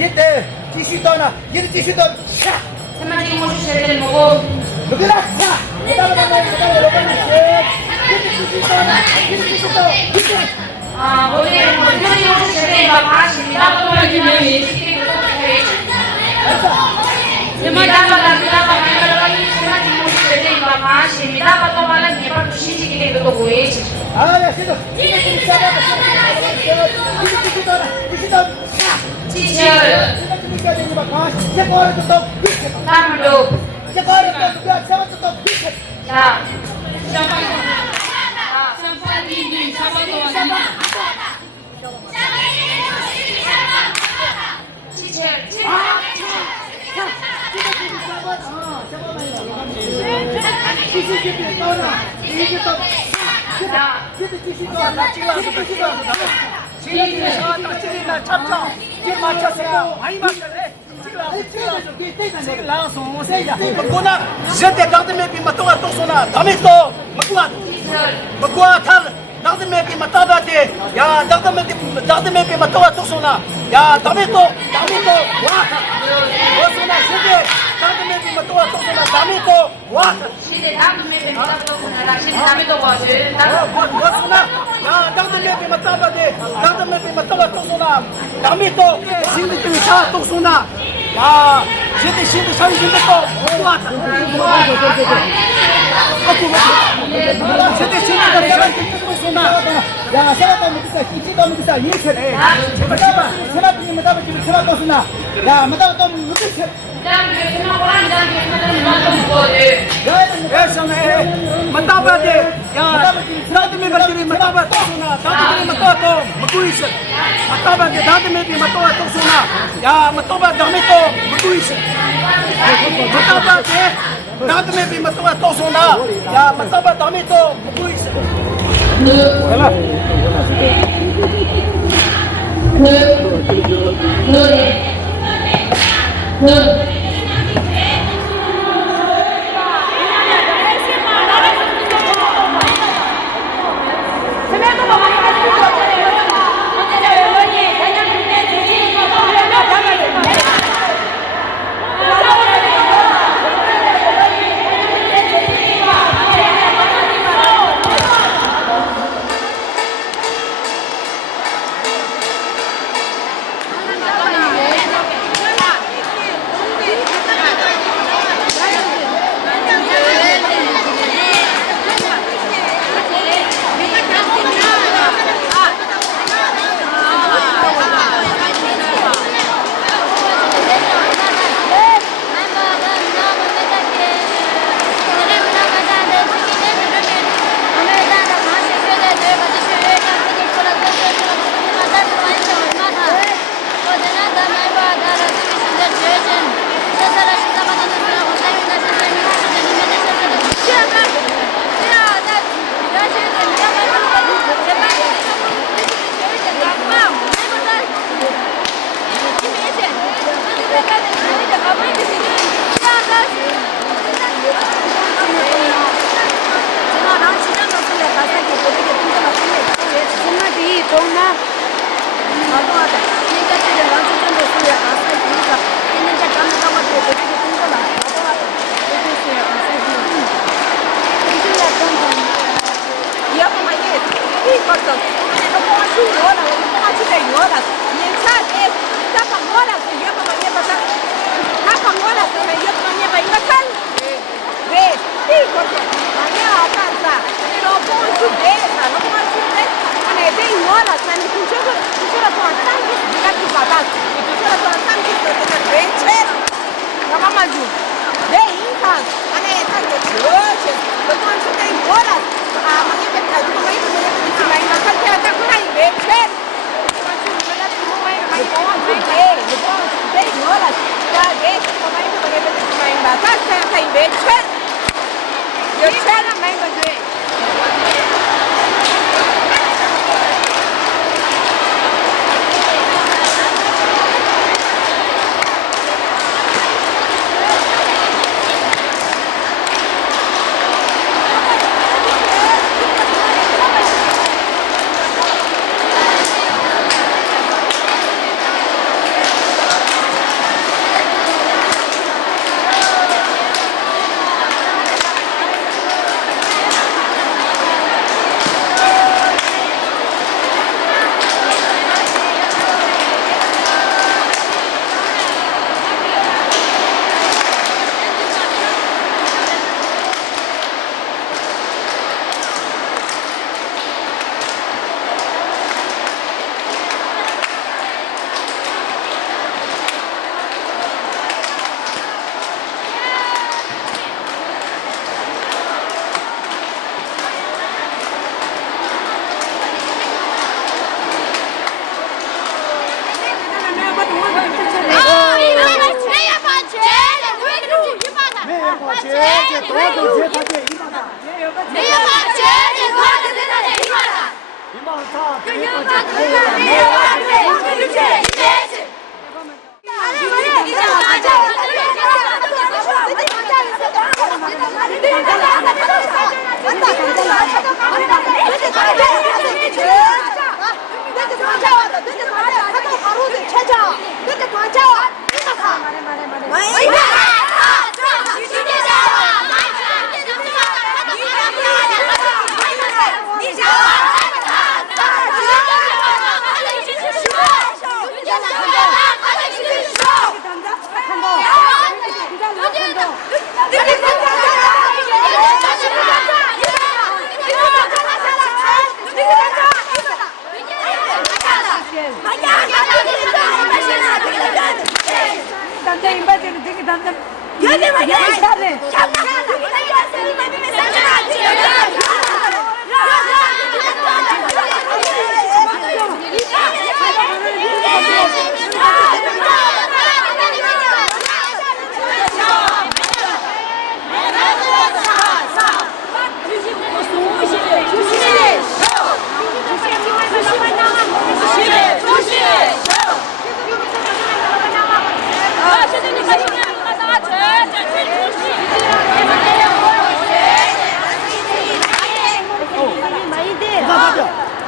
얘 때,继续到那，얘도 继续到，차! 세마지 모시 쉐를 먹어. 여기다, 차! 오늘 세마지 모시 쉐를 막아십니다. 또 여기는 예식이 또 해. 세마지마다 그다가 세마지 모시 쉐를 막아십니다. 또 말은 예발 시식이 또 고해. 야, 시도. 지철. 땀으로. 자. J'étais dans mes puis ma tour sona damit to makuat hal dans mes puis ma tabate ya dans mes puis ma tour sona ya damit to wa sona j'étais dans mes puis ma tour sona damit to wa 시대 남의 뱀다도 보내라. 시대 남의 도 와줘. wa sona ya dans mes puis ma tabate dans mes puis ma tour sona damit to 신의 차 tour sona 야 j'étais 신의 차 신의 to wa c'était 야, 세라도 먹자, 김치도 먹자, 이렇게. 제발, 세라도 먹자, 세라도 먹자. 야, 먹다 또 먹자. 야, 선에, 맞다봐 돼. 야, 나도 먹지, 맞다봐 또 소나. 나도 먹다 또 먹고 있어. 맞다봐 돼, 나도 먹지, 맞다봐 또 소나. 야, 맞다봐 다음에 또 먹고 있어. 맞다봐 돼. 나도 먹지, 맞다봐 또 소나. 야, 맞다봐 다음에 또 먹고 있어.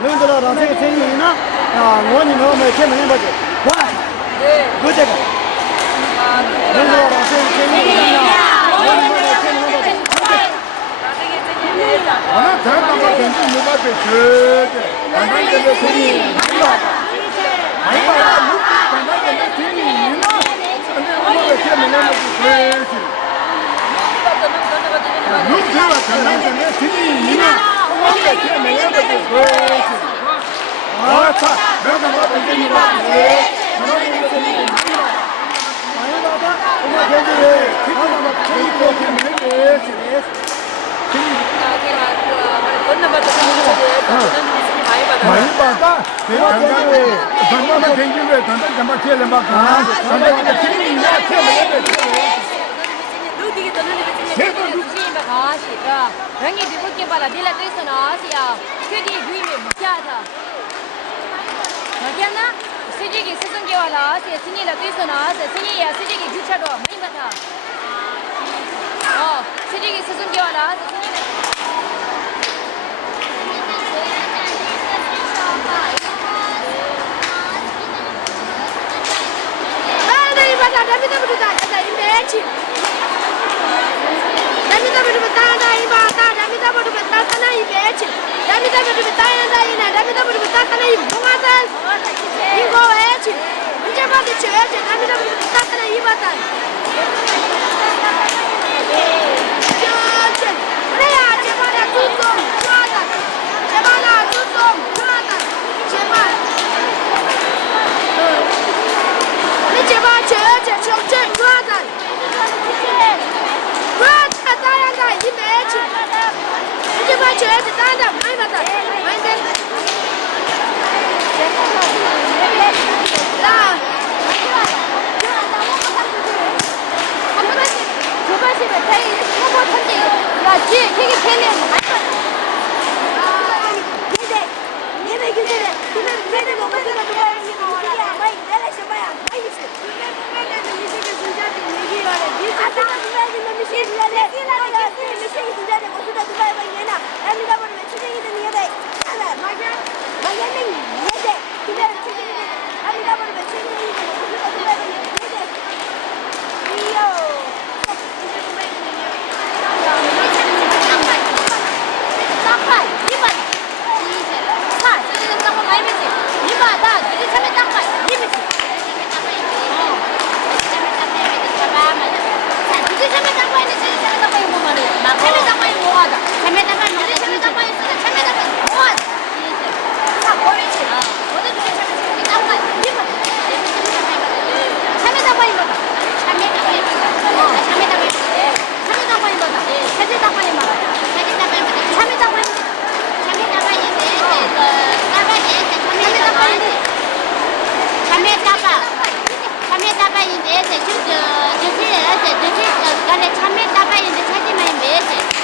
너희들아 생이 생일이나 원이 너무 재밌는 거지. 와, 그제가. 너희들아 생일이나 원이 너무 재밌는 거지. 하나 잘한다고 된지 누가 됐지? 단단하게 생이 많이 받아. 많이 받아. 단단하게 생이 있나? 근데 엄마가 재밌는 거지. 그렇지. 눈치가 단단하게 생이 있나? 엄마가 재밌는 거지. 그렇지. 아, 자, 내가 뭐 된지 누가 됐지? 단단하게 생이 있나? 많이 받아. 엄마 된지 기분이 생이 또 재밌는 거지. 많이 받아. 내가 단단한 댕기를 단단 잠깐 키를 막 단단한 댕기 이제 키를 Kami 따바인데 저기 간에 참외 따바인데 찾지만 매세